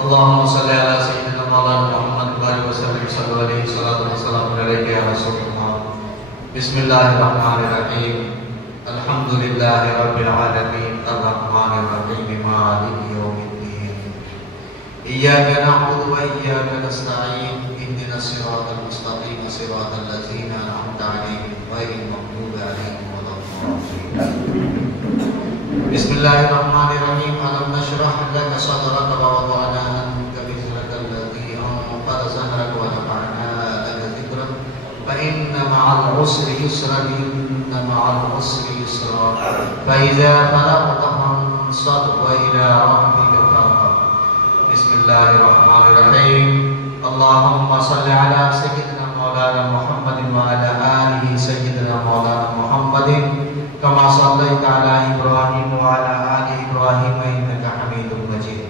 اللهم صل على سيدنا مولانا محمد وآله وسلم صلى عليه الصلاة والسلام عليك يا رسول الله. بسم الله الرحمن الرحيم. الحمد لله رب العالمين الرحمن الرحيم مالك يوم الدين. إياك نعبد وإياك نستعين. اهدنا الصراط المستقيم صراط الذين أنعمت عليهم غير المغضوب عليهم ولا الضالين. بسم الله الرحمن الرحيم. ألم نشرح لك صدرك ووضعنا عنك وزرك الذي أنقض ظهرك ورفعنا لك ذكرك فإن مع العسر يسرا إن مع العسر يسرا فإذا فرغت فانصب وإلى ربك فارغب. بسم الله الرحمن الرحيم. اللهم صل على سيدنا مولانا محمد وعلى آله سيدنا مولانا محمد كما صليت على إبراهيم وعلى آل إبراهيم إنك حميد مجيد.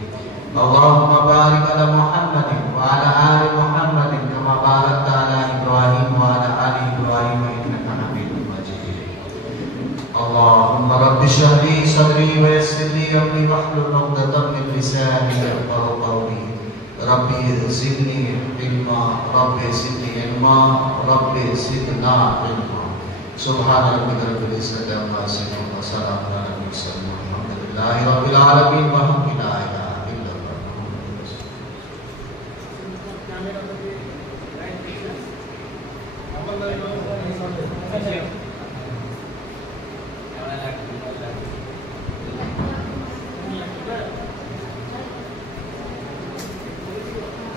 اللهم بارك على محمد وعلى آل محمد كما باركت على إبراهيم وعلى آل إبراهيم إنك حميد مجيد. اللهم رب اشرح لي صدري ويسر لي أمري واحلل عقدة من لساني يفقهوا قولي. ربي زدني علما ربي زدني علما ربي زدنا علما. سبحان ربك رب العزة عما يصفون وسلام على المرسلين والحمد لله رب العالمين والحمد لله إلا الله.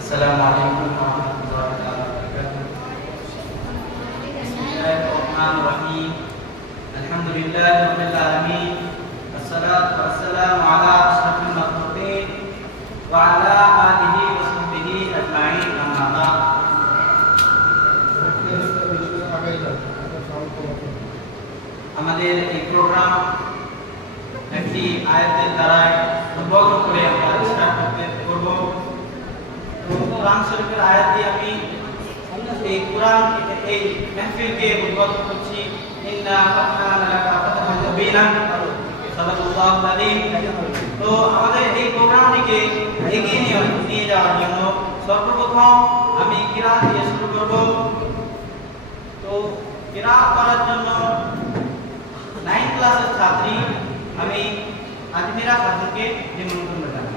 Assalamualaikum warahmatullahi wabarakatuh. Bismillahirrahmanirrahim. Alhamdulillahirabbil alamin. Wassalatu wassalamu ala asyrafil makhluqin wa ala alihi wa sahbihi ajma'in. Amma ba'd. আমাদের এই প্রোগ্রাম একটি আয়াতের দ্বারা উদ্বোধন করে আমরা স্টার্ট করব। কোরআন শরীফের আয়াত দিয়ে আমি এই কোরআন এই মাহফিলকে উদ্বোধন করছি। ইন্না ফাতহানা লাকা ফাতহান মুবিনান সাল্লাল্লাহু আলাইহি। তো আমাদের এই প্রোগ্রামটিকে এগিয়ে নিয়ে যাওয়ার জন্য সর্বপ্রথম আমি কিরাত দিয়ে শুরু করব। তো কিরাত করার জন্য 9 ক্লাসের ছাত্রী আমি আজমিরা খাতুনকে নিমন্ত্রণ জানাই।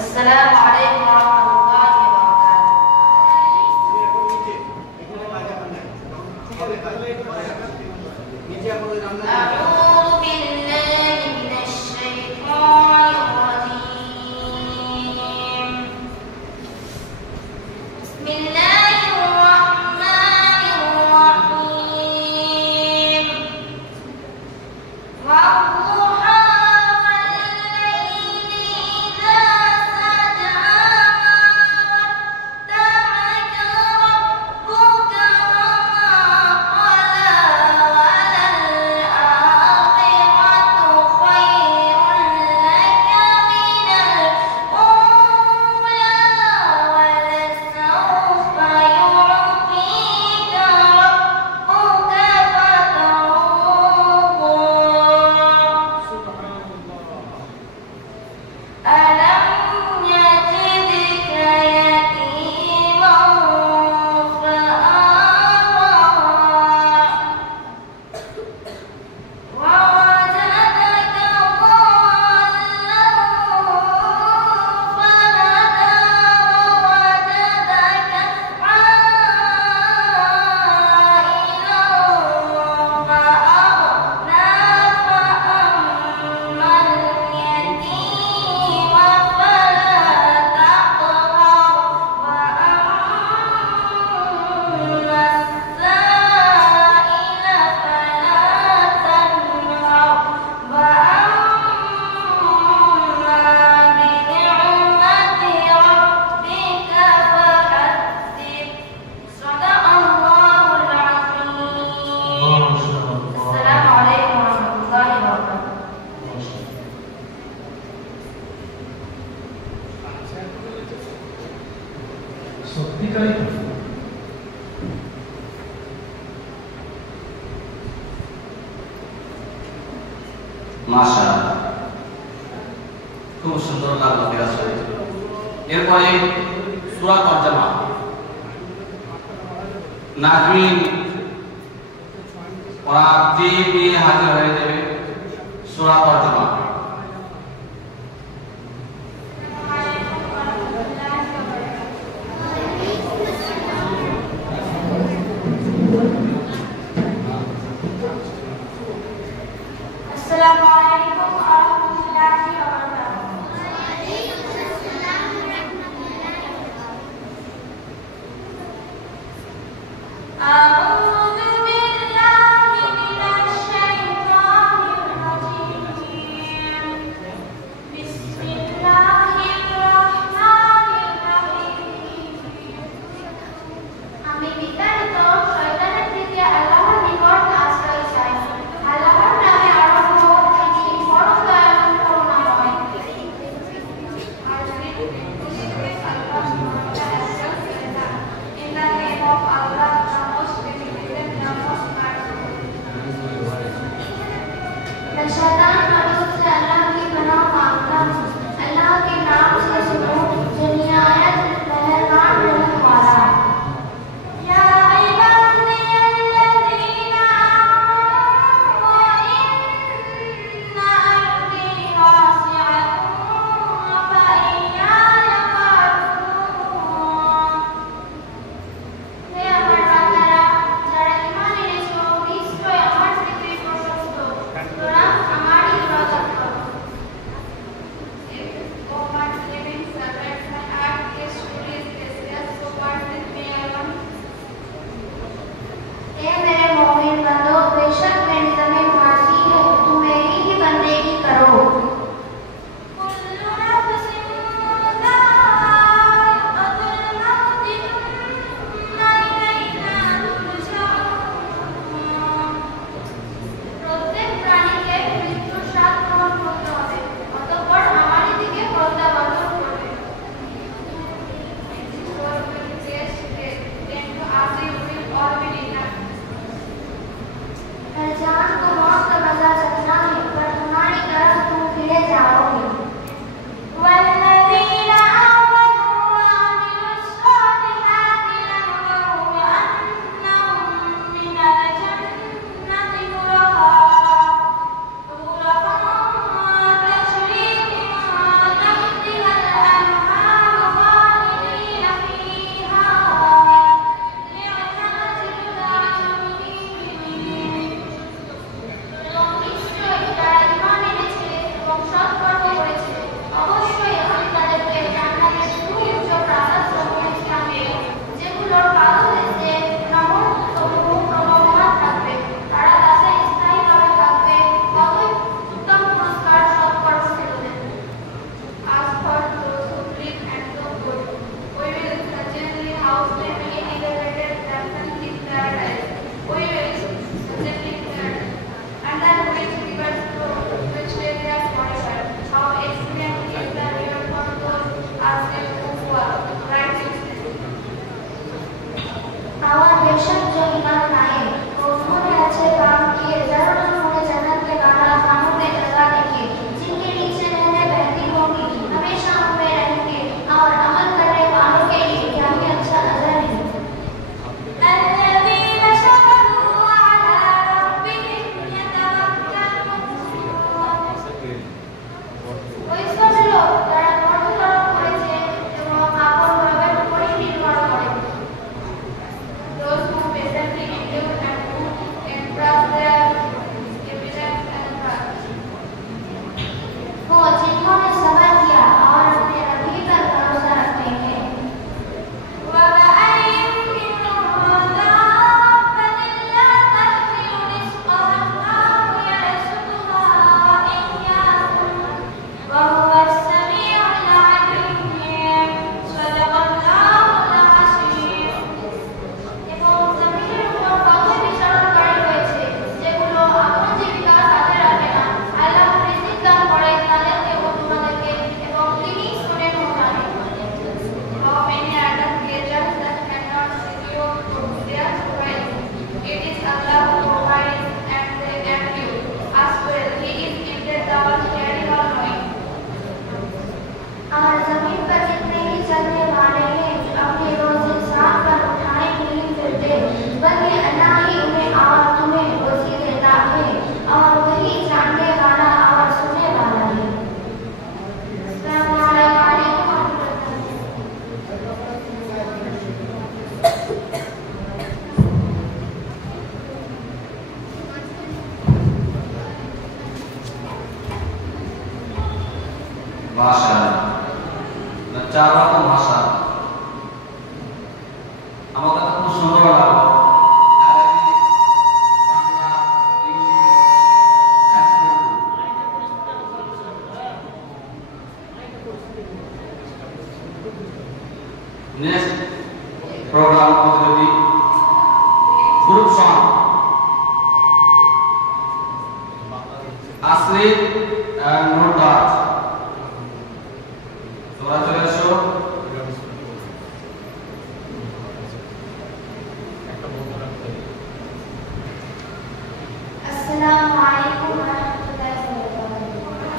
السلام عليكم ورحمة الله وبركاته. أعوذ بالله من الشيطان الرجيم. بسم الله الرحمن الرحيم. والضحى মাশাআল্লাহ, খুব সুন্দর লাগলো কিরাত শরীফ। এরপরে সূরা তরজমা নাজমিন ওরা টিপ নিয়ে হাজির হয়ে যাবে। সূরা তরজমা Assalamualaikum warahmatullahi wabarakatuh. أعوذ بالله من الشيطان الرجيم. بسم الله الرحمن الرحيم. আমি বিতাড়িত শয়তানের থেকে আল্লাহর নিকট আশ্রয় চাই। আল্লাহর নামে আরম্ভ, তিনি পরম দয়ালু করুণাময়। In the name of Allah, the most beneficent, the most merciful. मैं शैतान मरूद से अल्लाह की पनाह मांगता हूँ। अल्लाह के नाम से शुरू, जो निहायत मेहरबान रहने वाला है। या इबादी अल्लज़ीना आमनू इन्ना अर्दी वासिअतुन फइय्याय फाअबुदून। হে আমার বান্দারা, যারা ঈমান এনেছো, নিশ্চয় আমার দিকে প্রশস্ত। তোরা আমার ভাষা না 4 রকম ভাষা আমার কাছে খুব সুন্দর লাগলো আরবি বাংলা ইংলিশ নেক্সট প্রোগ্রাম প্রতিযোগী গ্রুপ সং আসলিফ এন্ড নুরদাস তোমরা চলে এসো अस्सलामु अलैकुम वरहमतुल्लाहि वबरकातुहू।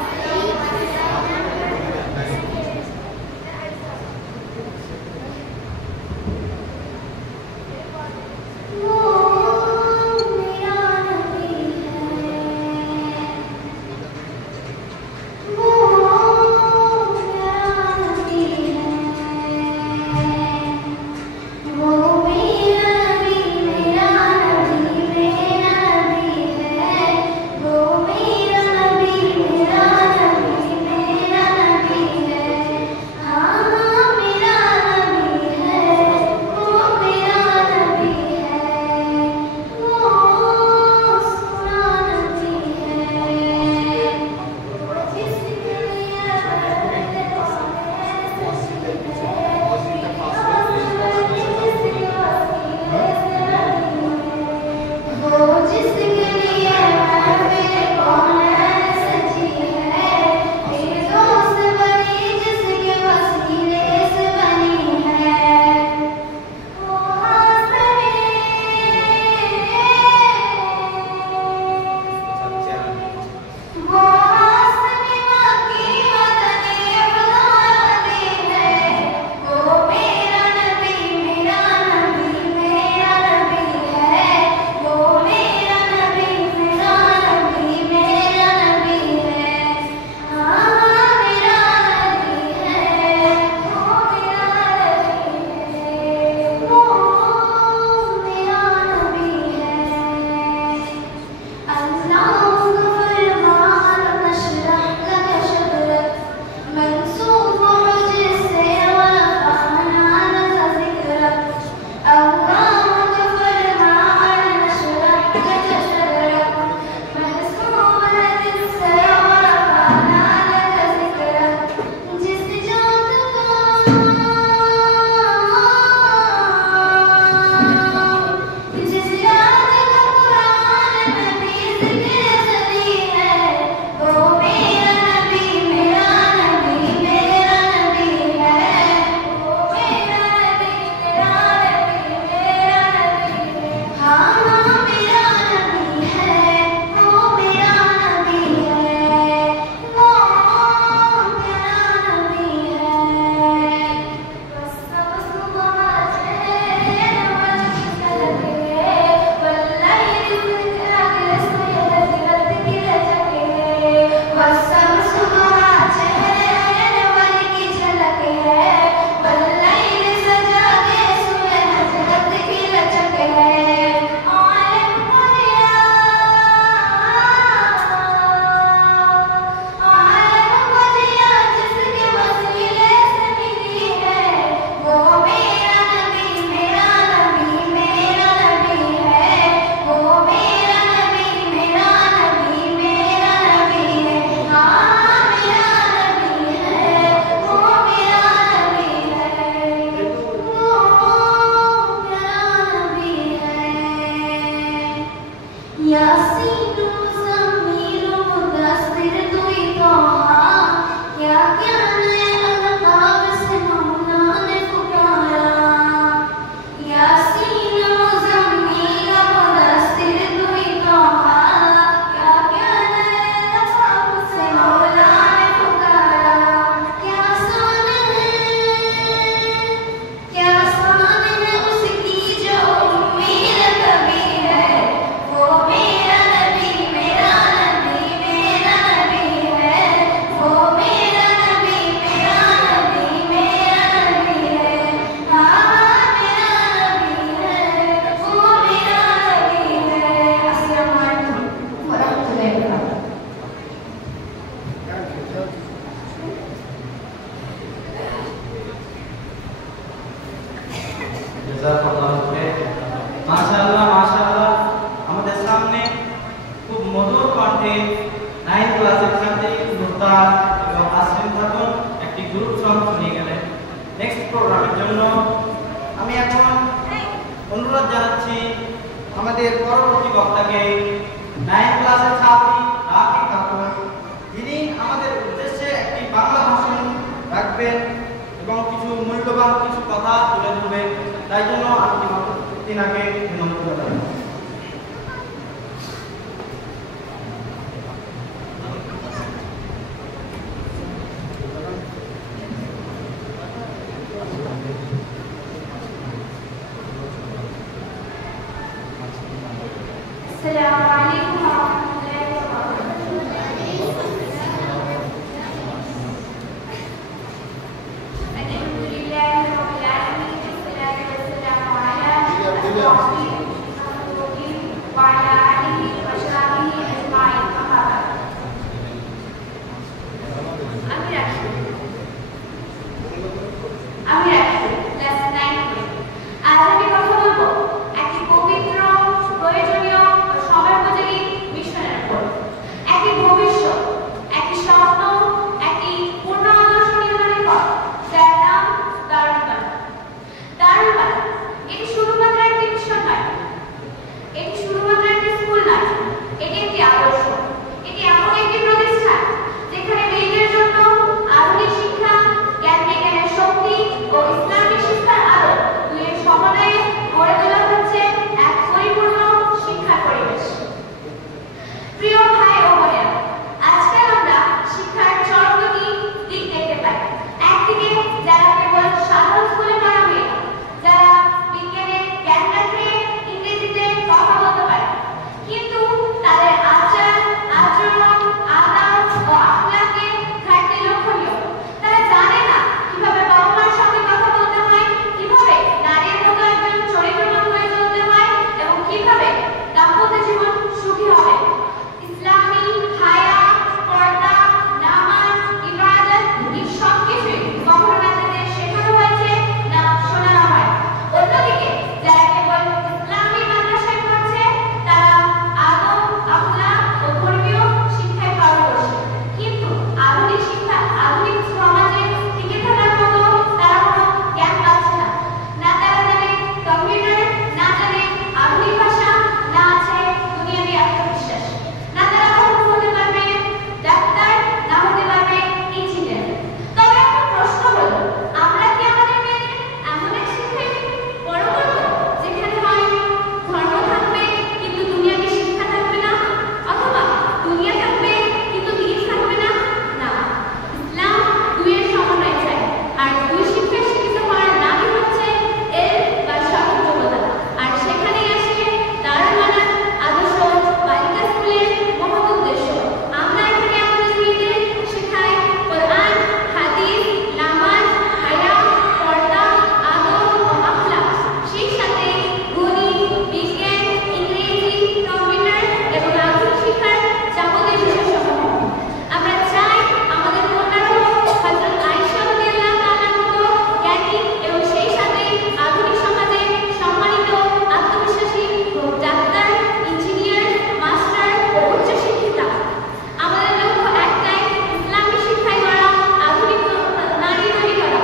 वो मेरा नबी है, वो মধ্যে 9 ক্লাসের ছাত্রী মুস্তাক এবং আসরিন খাতুন একটি গ্রুপ সং শুনিয়ে গেলেন। নেক্সট প্রোগ্রামের জন্য আমি এখন অনুরোধ জানাচ্ছি আমাদের পরবর্তী বক্তাকে 9 ক্লাসের ছাত্রী রাখি খাতুন, যিনি আমাদের উদ্দেশ্যে একটি বাংলা ভাষণ রাখবেন এবং কিছু মূল্যবান কিছু কথা তুলে ধরবেন। তাই জন্য আমি তিনাকে বিনম্র জানাই। السلام عليكم ورحمة الله وبركاته. الحمد لله رب العالمين والصلاة والسلام على رسوله وعلى آله وصحبه أجمعين. أما بعد. আমি রাখি ক্লাস 9 পড়ি। আজ আমি কথা বলবো একটি পবিত্র, প্রয়োজনীয় ও সময়োপযোগী মিশনের উপর। একটি ভবিষ্যৎ, একটি স্বপ্ন, একটি পূর্ণ আদর্শ নির্মাণের পথ, যার নাম দারুল বালাগ। দারুল বালাগ এটি শুধুমাত্র একটি মিশন নয়, এটি শুধুমাত্র একটি স্কুল নয়, এটি একটি আদর্শ। এটি এমন একটি প্রতিষ্ঠান যেখানে মেয়েদের জন্য আধুনিক শিক্ষা, জ্ঞান বিজ্ঞানের শক্তি ও ইসলামিক শিক্ষার আলো দুইয়ের সমন্বয়ে গড়ে তোলা হচ্ছে এক পরিপূর্ণ শিক্ষার পরিবেশ। প্রিয় ভাই ও বোনেরা, আজকাল আমরা শিক্ষার চরমপন্থী দিক দেখতে পাই। একদিকে যারা কেবল সাধারণ স্কুলে পড়া মেয়ে, যারা বিজ্ঞানের জ্ঞান রাখে, ইংরেজিতে কথা বলতে পারে, কিন্তু তাদের আচার, আচরণ, আদব ও আখলাকে ঘাটতি লক্ষণীয়। তারা জানে না কিভাবে বাবা মার সঙ্গে কথা বলতে হয়, কিভাবে নারীর মতো একজন চরিত্রবান হয়ে চলতে হয় এবং কিভাবে দাম্পত্য জীবন সুখী হবে। ইসলামী হায়া, পর্দা, নামাজ, ইবাদত এই সবকিছুই কখনো না তাদের শেখানো হয়েছে, না শোনানো হয়। অন্যদিকে যারা কেবল ইসলামী মাদ্রাসায় পড়ছে, তারা আদব, আখলাক ও ধর্মীয় শিক্ষায় পারদর্শী, কিন্তু আধুনিক শিক্ষা, আধুনিক সমাজে টিকে থাকার মতো তারা কোনো জ্ঞান পাচ্ছে না। না তারা জানে কম্পিউটার, না জানে আধুনিক ভাষা, না আছে দুনিয়াবি আত্মবিশ্বাস। না তারা কখনো হতে পারবে ডাক্তার, না হতে পারবে ইঞ্জিনিয়ার। তবে একটা প্রশ্ন হলো, আমরা কি আমাদের মেয়েদের এমন এক শিক্ষায় বড় করবো যেখানে হয় ধর্ম থাকবে কিন্তু দুনিয়াবি শিক্ষা থাকবে না, অথবা দুনিয়া থাকবে কিন্তু দিন থাকবে না? না, ইসলাম দুইয়ের সমন্বয় চায়। আর দুই শিক্ষায় শিক্ষিত হওয়ার নামই হচ্ছে এর বা সঠিক যোগ্যতা। আর সেখানেই আসে দারুল বালাগ আদর্শ বালিকা স্কুলের মহৎ উদ্দেশ্য। আমরা এখানে আমাদের মেয়েদের শেখাই কোরআন, হাদিস, নামাজ, হায়া, পর্দা, আদব ও আখলাক, সেই সাথে গণিত, বিজ্ঞান, ইংরেজি, কম্পিউটার এবং আধুনিক শিক্ষার যাবতীয় বিষয়সমূহ। আমরা চাই আমাদের কন্যারা হযরত আয়েশা রাদিয়াল্লাহু তাআলার মতো জ্ঞানী এবং সেই সাথে আধুনিক সমাজে সম্মানিত, আত্মবিশ্বাসী ডাক্তার, ইঞ্জিনিয়ার, মাস্টার ও উচ্চশিক্ষিতা। আমাদের লক্ষ্য একটাই, ইসলামী শিক্ষায় গড়া আধুনিক নারী তৈরি করা,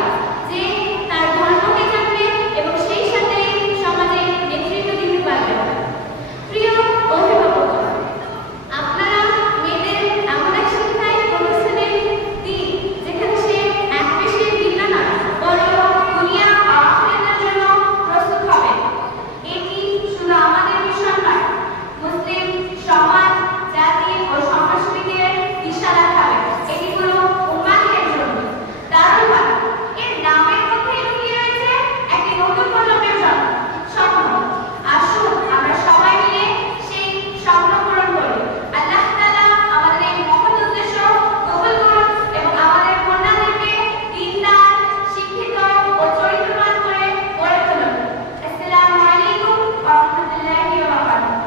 যে তার ধর্মকে জানবে এবং সেই সাথে সমাজে নেতৃত্ব দিতে পারবে। প্রিয় অভিভাবকগণ, আপনারা মেয়েদের এমন এক শিক্ষায় প্রতিষ্ঠানে দিন যেখানে সে এক পেশায় বিদ্যা নয়, বরং দুনিয়া ও আখিরাতের জন্য প্রস্তুত হবে। এটি শুধু আমাদের মিশন নয়, মুসলিম সমাজ, জাতি ও সংস্কৃতির দিশা দেখাবে। এটি পুরো উম্মাহের জন্য। দারুল বালাগ এর নামের মধ্যে লুকিয়ে রয়েছে একটি নতুন প্রজন্মের জন্ম, স্বপ্ন। আসুন আমরা সবাই মিলে সেই স্বপ্ন পূরণ করি। আল্লাহ তাআলা আমাদের এই মহৎ উদ্দেশ্য কবুল করুন এবং আমাদের কন্যাদেরকে দ্বীনদার, শিক্ষিত ও চরিত্রবান করে গড়ে তুলুন। আসসালামু আলাইকুম ওয়া রাহমাতুল্লাহি ওয়া বারাকাতুহু।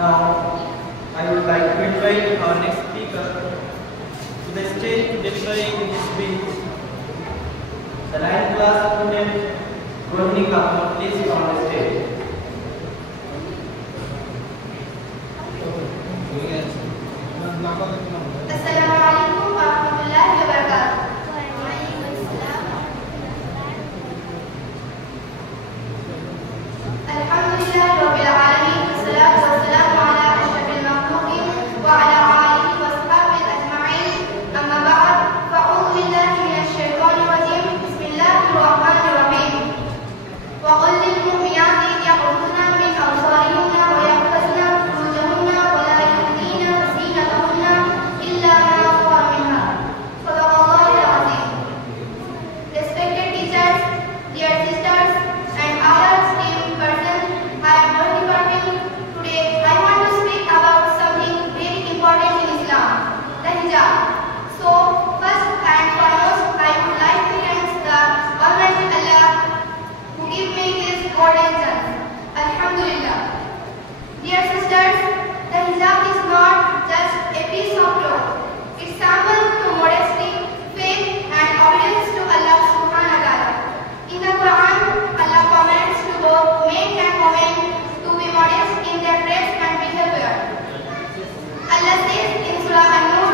Now, I would like to invite our next speaker to the stage to deliver his speech. Khatun, please come on the stage. Assalamualaikum warahmatullahi wabarakatuh. Alhamdulillah rabbil alamin, wassalatu wassalamu ala asyrafil makhluqin wa ala alihi wa sahbihi ajma'in. Amma ba'd, fa'udzu billahi minasy syaithanir rajim. Bismillahirrahmanirrahim. Wa qul lil mu'minati yaghudduna min absarihinna wa yahfazna furujahunna wa la yubdina zinatahunna illa ma zahara minha. Sadaqallahul azim. Respected teachers, dear sisters, and other esteemed persons, I am Mohini Parveen. Today, I want to speak about something very important in Islam, the hijab. So, first and foremost, I would like to thank the Almighty Allah who gave me this golden chance. Alhamdulillah. Dear sisters, the hijab is not just a piece of cloth. It's symbol to modesty, faith, and obedience to Allah subhanahu wa ta'ala. In the Quran, Allah commands to both men and women to be modest in their dress and behavior. Allah says in Surah An-Nur,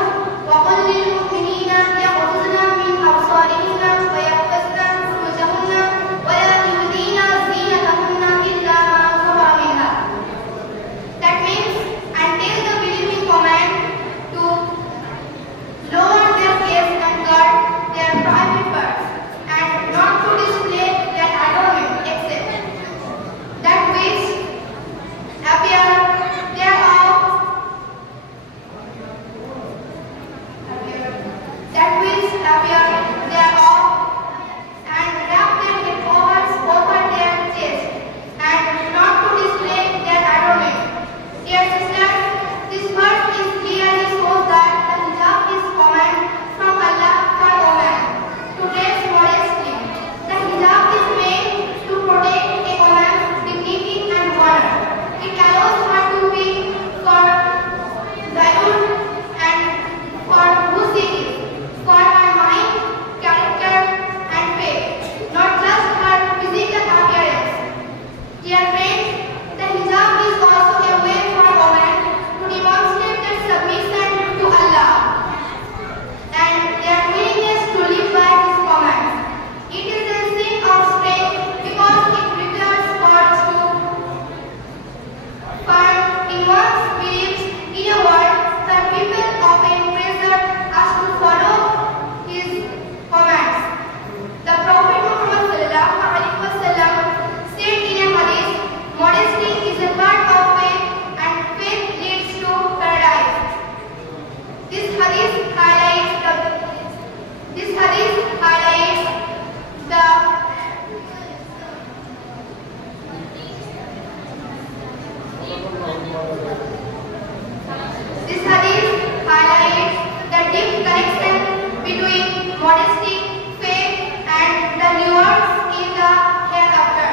وَقُلْ لِلْمُؤْمِنِينَ يَغْضُضْنَ مِنْ أَبْصَارِهِنَّ وَيَحْفَظْنَ فُرُوجَهُنَّ وَلَا يُبْدِينَ زِينَتَهُنَّ إِلَّا مَا ظَهَرَ مِنْهَا. That means, and tell the believing women to lower their gaze and guard their private parts, and not to display their adornment except that which appear thereof, and wrap their head covers over their chest, and not to display their adornment. Dear sisters, this verse is clearly shows that the hijab is command from Allah for women to dress modestly. The hijab is made to protect a woman's dignity and honor. It allows her to be for valued and for who she is, for her mind, character, and faith, not just her physical appearance. Dear friends, the hijab is also a way for women to demonstrate their submission to Allah and their willingness to live by His commands. It is a sign of strength because it requires words to firm in one's beliefs in a world that people often pressure us to follow His commands. The Prophet Muhammad ﷺ said in a hadith, modesty is a part of faith and faith leads to paradise. This hadith highlights the This hadith highlights the deep connection between modesty, faith, and the rewards in the hereafter.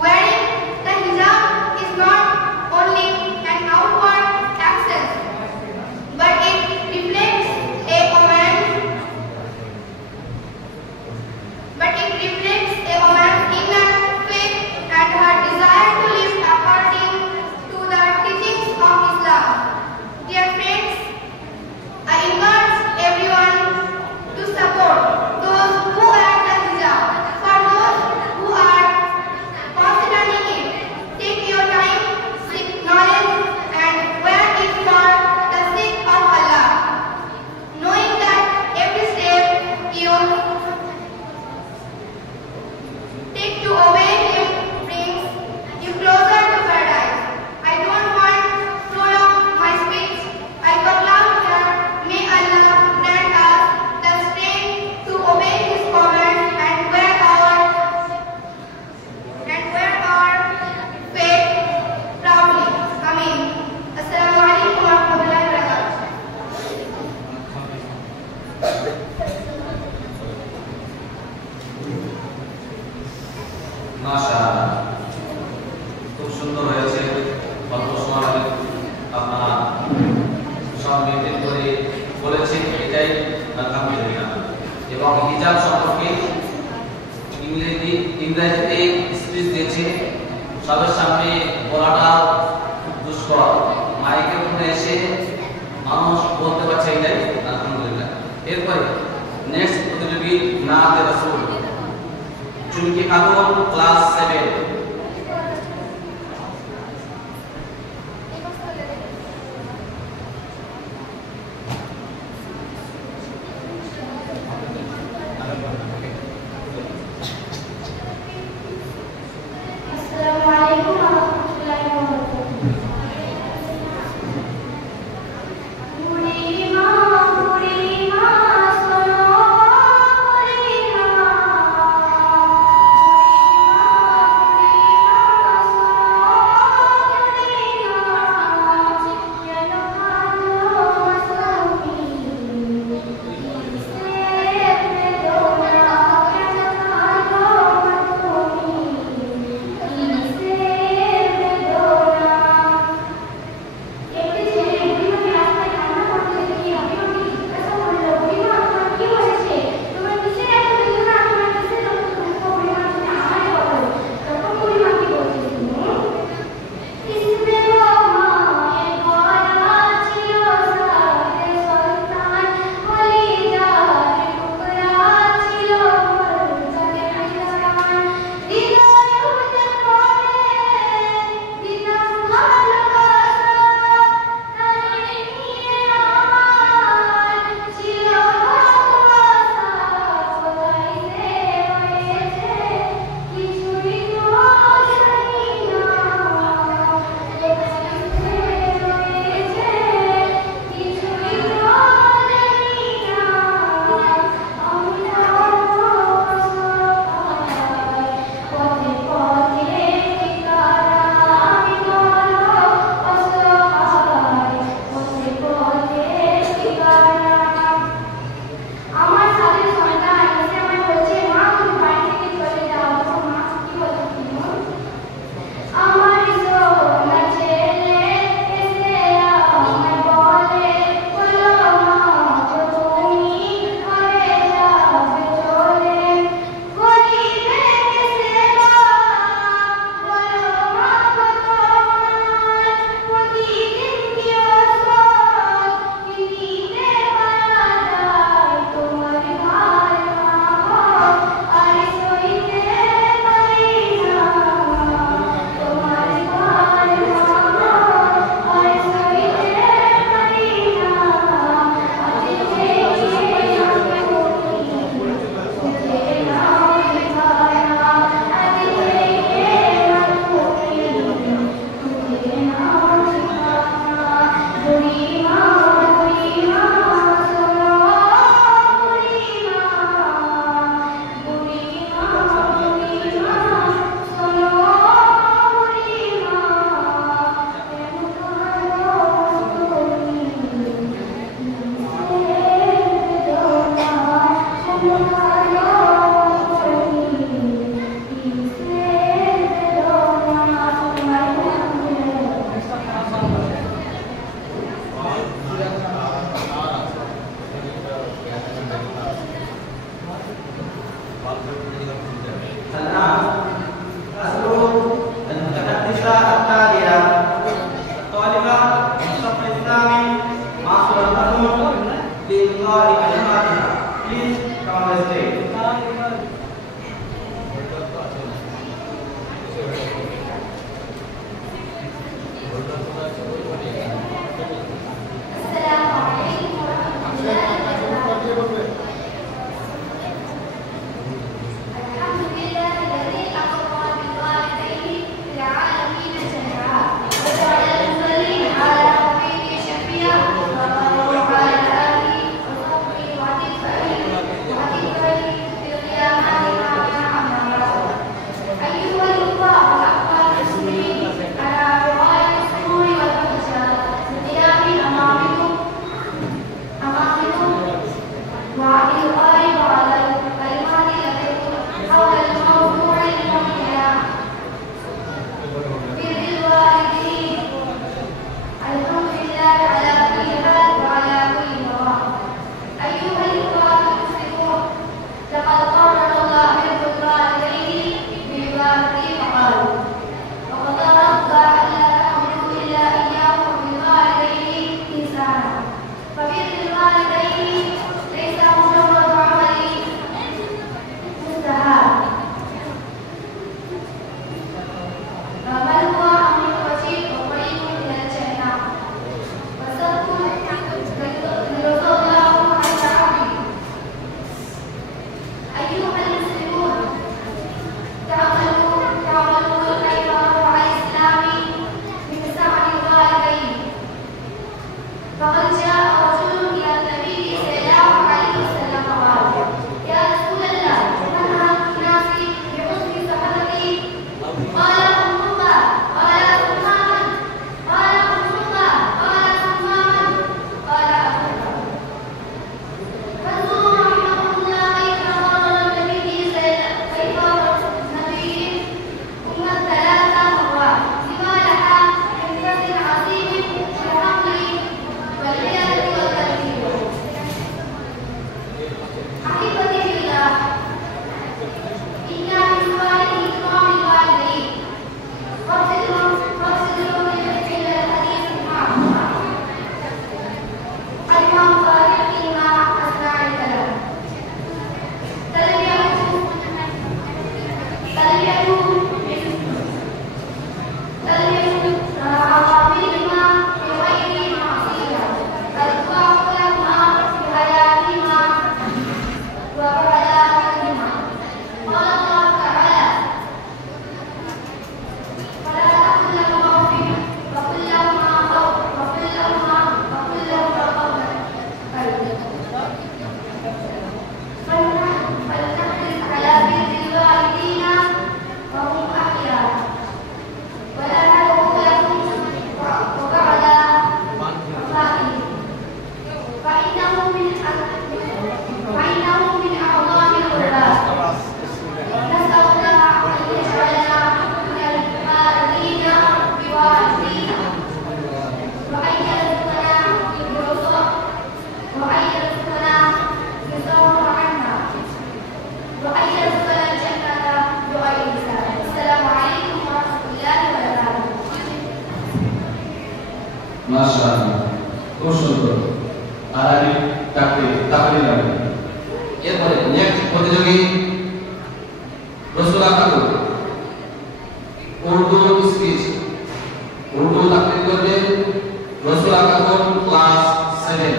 Wearing the hijab is not only an outward action, but it reflects a woman's inner faith and her desire to live according to the teachings of Islam. Dear friends, I encourage everyone to support those who wear the hijab. For those who are considering it, take your time, seek knowledge, and wear it for the sake of Allah, knowing that every step you take to obey Him brings you closer to paradise. I don't want to prolong my speech. I conclude here. May Allah grant us the strength to obey His command and wear our faith proudly. Ameen. Assalamualaikum warahmatullahi wabarakatuh. মাশাআল্লাহ, খুব সুন্দর হয়েছে। অল্প সময় আপনারা সব মেনটেন করে বলেছেন, এটাই আলহামদুলিল্লাহ। এবং হিজাব সম্পর্কে ইংরেজিতে স্পিচ দিয়েছে, সবার সামনে বলাটা খুব দুষ্কর। মাইকের মধ্যে এসে মানুষ বলতে পারছে এটাই আলহামদুলিল্লাহ। এরপরে নেক্সট প্রতিযোগী নাতে রাসূল Chumki Khatun, class 7। Assalamualaikum warahmatullahi wabarakatuh. أحبتي في الله إن بالوالد إكرام الوالدين واقصدوا بالفعل الحديث المعروف الإمام صادق فيما أثناء الكلام عواملهما بغير معصية الإطلاق لهما بحياتهما وبحياتهما قال الله تعالى فلا تقل لهما أف وقل لهما قولا فلنحرص على بر الوالدين وهم أحياء ولا ندعو لهم وبعد وفاتهم فإنه من أعظم القربات نسأل الله أن يجعلنا من البارين بوالدينا وأن يرزقنا يرزقه عنا وأن يرزقنا الجنة بغير حساب السلام عليكم ورحمة الله وبركاته মাশাআল্লাহ, খুব সুন্দর। আর আমি তাকবীর হবে। এরপরে নেক্সট প্রতিযোগী রসুলা খাতুন, উর্দু স্পিচ, উর্দু তাকবীর করবে রসুলা খাতুন ক্লাস 7।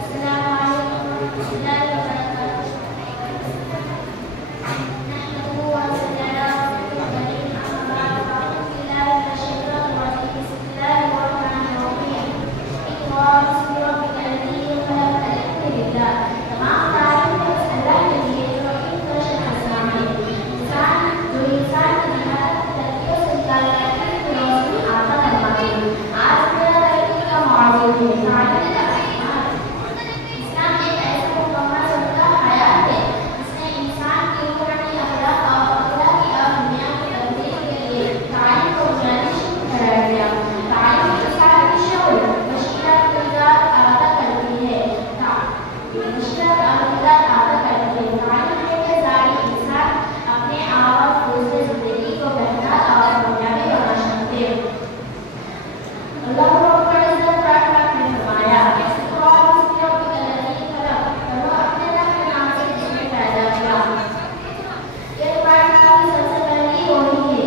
السلام عليكم ورحمة الله وبركاته نحمده ونصلي على رسوله الكريم أما بعد فأعوذ بالله من الشيطان الرجيم بسم الله الرحمن الرحيم اقرأ باسم ربك الذي خلق الحمد لله تمام تعلم الله الذي يدعو شرح السامعين जो इंसान की निहायत तरीके से निकालने की रोशनी आता है आज मेरा तरीके का मौजूद है इस्लाम एक ऐसा मुकम्मल सबका हयात है जिसने इंसान के ऊपर अपनी अखलाक और अखलाक की अहमियत को तब्दील के लिए तालीम को बुनियादी शुरू करार दिया। तालीम इंसान की शऊर बशीरत किरदार अदा करती है तालीम लेकर जारी इंसान अपने आवाज दूसरे जिंदगी को बेहतर और बुनियादी बना सकते हैं। अल्लाह रब्बुल इज्जत रहमत ने फरमाया अपने रब के नाम से जिसने पैदा किया। ये कुरान की सबसे पहली वही है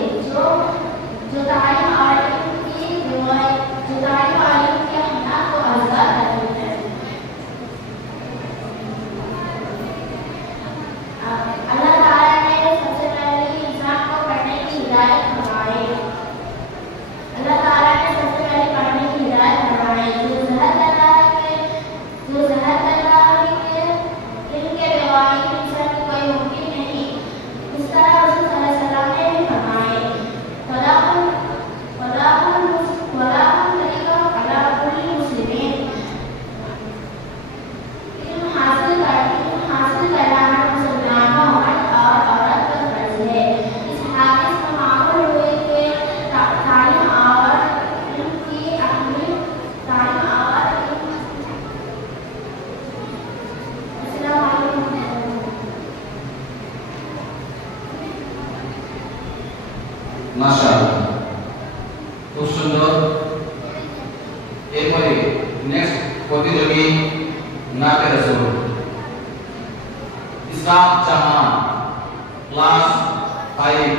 जो तालीम और इल्म की रिवायत जो तालीम और इल्म के अहमियत को आज़ाद करती है। अल्लाह ताला ने सबसे पहले इंसान को पढ़ने की हिदायत फरमाई। अल्लाह ताला ने सबसे पहले पढ़ने की हिदायत फरमाई। जो ज़हर के इनके बेवाई इंसान की कोई मुमकिन नहीं। इस तरह रसूल सल्लल्लाहु अलैहि वसल्लम ने भी फरमाए वलाकुन तरीका अला कुल्ली मुस्लिमीन इल्म हासिल करना मुसलमानों मर्द और औरत पर फर्ज है। इस हादीस में मालूम हुए कि तालीम और इल्म की अहमियत अस्सलाम वालेकुम। মাশাআল্লাহ, খুব সুন্দর। এরপরে নেক্সট প্রতিযোগী নাতে রাসূল ইসরাত জাহান ক্লাস 5।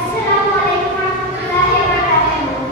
अस्सलाम वालेकुम रहमतुल्लाहि व बरकातुहू।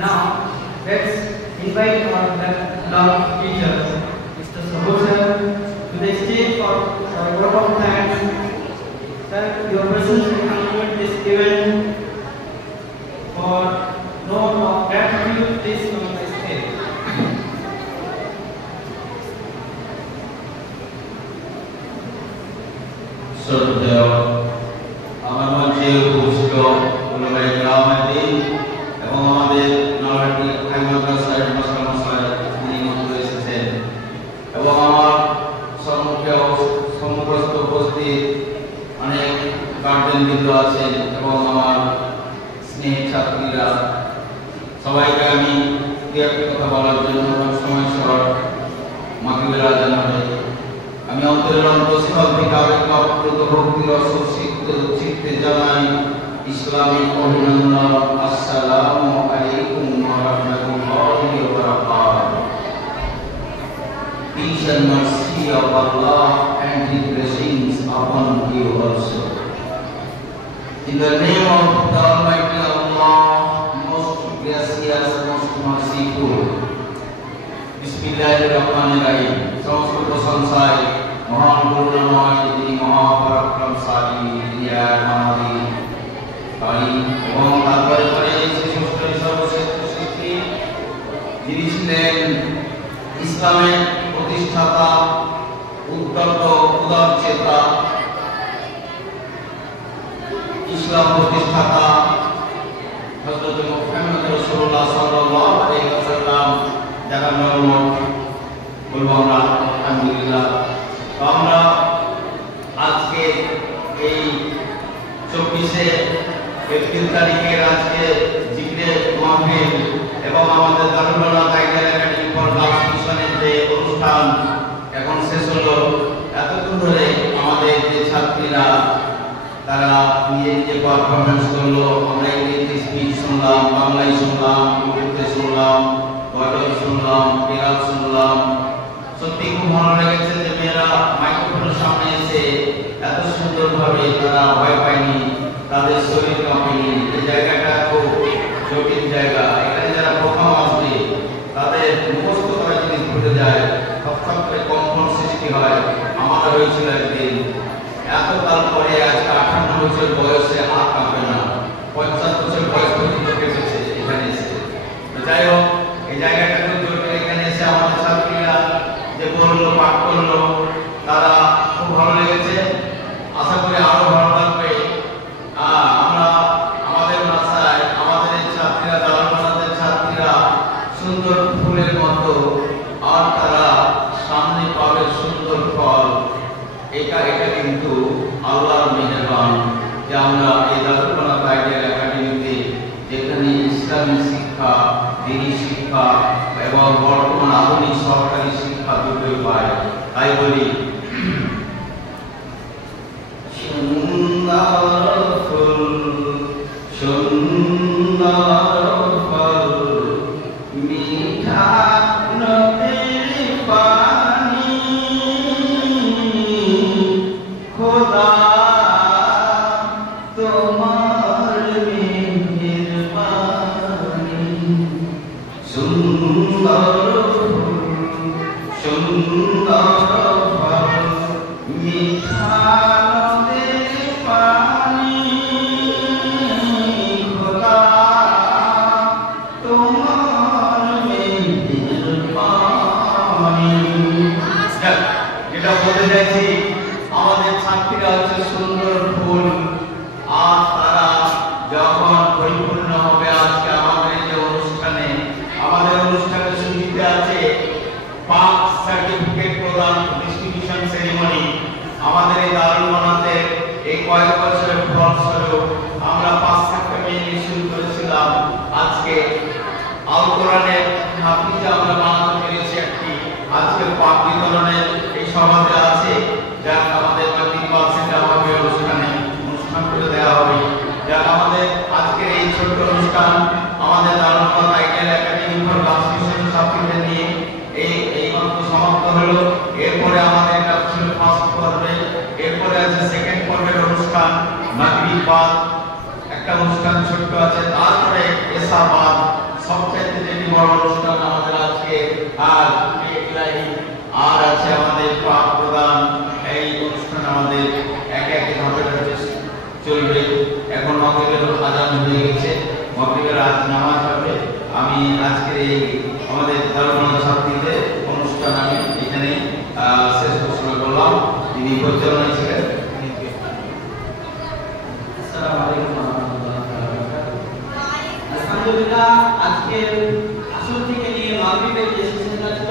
now let's invite our beloved teacher, Mr. Sabur sir, to the stage for a vote of thanks. Sir, your presence will conclude this event. For note of gratitude, please come to the stage. শ্রদ্ধেয় আমার মঞ্চে উপস্থিত উলামায়ে কেরাম এবং আমাদের নরহাটি হাই মাদ্রাসার মাস্টারমশাই যিনি মঞ্চে এসেছেন এবং আমার সম্মুখস্থ উপস্থিত অনেক গার্জেনবৃন্দ আছেন এবং আমার স্নেহের ছাত্রীরা, সবাইকে আমি দু একটা কথা বলার জন্য সময় শর্ট, মাগরিবের আযান হবে। আমি অন্তরের অন্তঃস্থল থেকে আবেগপ্রত ভক্তির চিত্তে জানাই ইসলামিক অভিনন্দন। আসসালামু আলাইকুম ওয়া রাহমাতুল্লাহি ওয়া বারাকাতুহু। Peace and mercy of Allah and His blessings upon you also. In the name of the Almighty Allah, most gracious, most merciful. Bismillahirrahmanirrahim. সমস্ত প্রশংসায় মহান করুণাময় যিনি মহাপরাক্রমশালী, তিনি এক আমাদের কারী এবং তারপরে সর্বশ্রেষ্ঠ সৃষ্টি যিনি ছিলেন ইসলামের প্রতিষ্ঠাতা, উদ্যত উদারচেতা, ইসলাম প্রতিষ্ঠাতা হযরত মুহাম্মদ রাসূলুল্লাহ সাল্লাল্লাহু আলাইহি ওয়াসাল্লাম, যারা নরম বলবো আমরা আলহামদুলিল্লাহ। আমরা আজকে এই 24শে এপ্রিল তারিখের আজকে জিকিরে মাহফিল এবং আমাদের Darul Uloom tiger academy for girls মিশনের যে অনুষ্ঠান এখন শেষ হলো। এতক্ষণ ধরে আমাদের যে ছাত্রীরা তারা নিজে পারফরমেন্স করলো, আমরা ইংরেজি স্পিচ শুনলাম, বাংলায় শুনলাম, উর্দুতে শুনলাম, গজল শুনলাম, কেরাত শুনলাম। সত্যি খুব ভালো লেগেছে যে মেয়েরা মাইক্রোফোনের সামনে এসে এত সুন্দরভাবে তারা ভয় পায়নি, তাদের শরীর কাঁপেনি। এই জায়গাটা খুব জটিল জায়গা, এখানে যারা প্রথম আসবে তাদের মুখস্থ করা জিনিস ভুলে যায়, সবসময় করে কম্পন সৃষ্টি হয়। আমারও হয়েছিল একদিন, এত কাল পরে আজকে 58 বছর বয়সে হাত কাঁপে না, 50 বছর বয়স পর্যন্ত কেটেছে এখানে এসে। যাই হোক, এই জায়গাটা খুব জটিল। এখানে এসে আমাদের ছাত্রীরা যে বললো, পাঠ করলো, তারা খুব ভালো লেগেছে। আশা করি আরো ভালো লাগবে। আমরা আমাদের ভাষায় আমাদের এই ছাত্রীরা, দারুল ছাত্রীরা সুন্দর ফুলের মতো, আর তারা সামনে পাবে সুন্দর ফল। এটা কিন্তু আল্লাহর মেহেরবান যে আমরা এই দারুল উলুম টাইগার একাডেমিতে যেখানে ইসলামী শিক্ষা, দ্বীনি শিক্ষা এবং বর্তমান আধুনিক সরকারি শিক্ষা দুটোই পায়। তাই বলি সুন্দর ফুল সুন্দর ফল মিঠা নদীর পানি, খোদা তোমার মেহেরবানি। সুন্দর ফুল সুন্দর ফল মিঠা নদীর পানি, খোদা তোমার মেহেরবানি। যেটা বলতে চাইছি, আমাদের ছাত্রীরা হচ্ছে সুন্দর ফুল, আর তারা যখন পরিপূর্ণ হবে আজকে আমাদের যে অনুষ্ঠানে, আমাদের অনুষ্ঠানের শুরুতে আছে পাক সার্টিফিকেট প্রদান, ডিস্ট্রিবিউশন সেরিমনি। আমাদের এই দারুল উলুমে এই কয়েক বছরের ফলস্বরূপ আমরা 5-7টা মেয়ে নিয়ে শুরু করেছিলাম। আজকে আল কোরআনের হাফিজা আমরা বানাতে পেরেছি একটি। আজকে পাক বিতরণের এই সমাজে আছে, যা আমাদের মাতৃভাষাতে আমাদের অনুষ্ঠান করে দেওয়া হবে। যা আমাদের আজকের এই ছোট্ট অনুষ্ঠান আমাদের Darul Uloom tiger academy for girls mission ছাত্রীদের নিয়ে এই মাত্র সমাপ্ত হলো। এরপরে আমাদের এটা ছিল ফার্স্ট পর্বে, এরপরে আছে সেকেন্ড পর্বের অনুষ্ঠান, মাগরিব বাদ একটা অনুষ্ঠান ছোট্ট আছে, তারপরে এশা বাদ সবচেয়ে যেটি বড় অনুষ্ঠান আমাদের আজকে আর আর আছে আমাদের পাঠ প্রদান। এই অনুষ্ঠান আমাদের একে একে ধাপে ধাপে চলবে। এখন মাগরিবের আযান হয়ে গেছে, মাগরিবের নামাজ হবে। আমি আজকে এই আমাদের দারুল ছাত্রীদের অনুষ্ঠান আমি এখানে শেষ ঘোষণা করলাম। তিনি পরিচালনায় ছিলেন। আসসালামু আলাইকুম ওয়া রাহমাতুল্লাহি ওয়া বারাকাতুহু। আলহামদুলিল্লাহ, আজকে আসর থেকে নিয়ে মাগরিবের যে সেশনটা ছিল